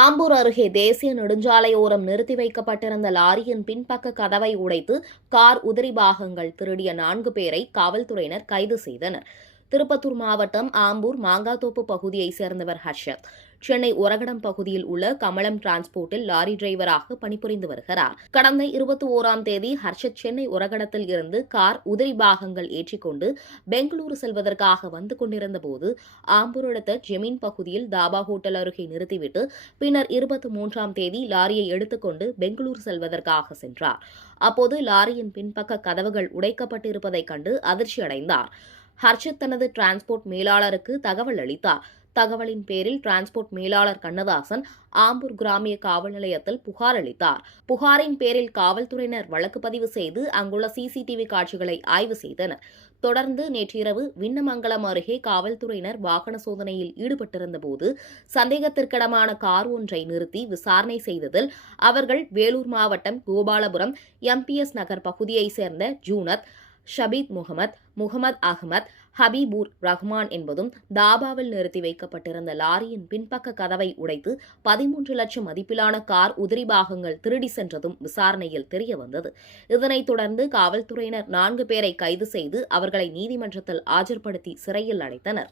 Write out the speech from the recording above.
ஆம்பூர் அருகே தேசிய நெடுஞ்சாலையோரம் நிறுத்தி வைக்கப்பட்டிருந்த லாரியின் பின்பக்க கதவை உடைத்து கார் உதிரி பாகங்கள் திருடிய 4 பேரை காவல்துறையினர் கைது செய்தனர். திருப்பத்தூர் மாவட்டம் ஆம்பூர் மாங்காத்தோப்பு பகுதியைச் சேர்ந்தவர் ஹர்ஷத். சென்னை ஒரகடம் பகுதியில் உள்ள கமலம் டிரான்ஸ்போர்ட்டில் லாரி டிரைவராக பணிபுரிந்து வருகிறார். கடந்த 21ஆம் தேதி ஹர்ஷத் சென்னை ஒரகடத்தில் இருந்து கார் உதிரி பாகங்கள் ஏற்றிக்கொண்டு பெங்களூரு செல்வதற்காக வந்து கொண்டிருந்த போது ஆம்பூர் அடுத்த ஜெமீன் பகுதியில் தாபா ஹோட்டல் அருகே நிறுத்திவிட்டு பின்னர் 23ஆம் தேதி லாரியை எடுத்துக்கொண்டு பெங்களூரு செல்வதற்காக சென்றார். அப்போது லாரியின் பின்பக்க கதவுகள் உடைக்கப்பட்டிருப்பதைக் கண்டு அதிர்ச்சியடைந்தார். ஹர்ஷத் தனது டிரான்ஸ்போர்ட் மேலாளருக்கு தகவல் அளித்தார். தகவலின் பேரில் டிரான்ஸ்போர்ட் மேலாளர் கண்ணதாசன் ஆம்பூர் கிராமிய காவல் நிலையத்தில் புகார் அளித்தார். புகாரின் பேரில் காவல்துறையினர் வழக்கு பதிவு செய்து அங்குள்ள சிசிடிவி காட்சிகளை ஆய்வு செய்தனர். தொடர்ந்து நேற்றிரவு விண்ணமங்கலம் அருகே காவல்துறையினர் வாகன சோதனையில் ஈடுபட்டிருந்தபோது சந்தேகத்திற்கிடமான கார் ஒன்றை நிறுத்தி விசாரணை செய்ததில் அவர்கள் வேலூர் மாவட்டம் கோபாலபுரம் எம்பிஎஸ் நகர் பகுதியைச் சேர்ந்த ஜூனத், ஷபீத் முகமது அகமது, ஹபீபூர் ரஹ்மான் என்பதும் தாபாவில் நிறுத்தி வைக்கப்பட்டிருந்த லாரியின் பின்பக்க கதவை உடைத்து 13 லட்சம் மதிப்பிலான கார் உதிரி பாகங்கள் திருடி சென்றதும் விசாரணையில் தெரியவந்தது. இதனைத் தொடர்ந்து காவல்துறையினர் 4 பேரை கைது செய்து அவர்களை நீதிமன்றத்தில் ஆஜர்படுத்தி சிறையில் அடைத்தனர்.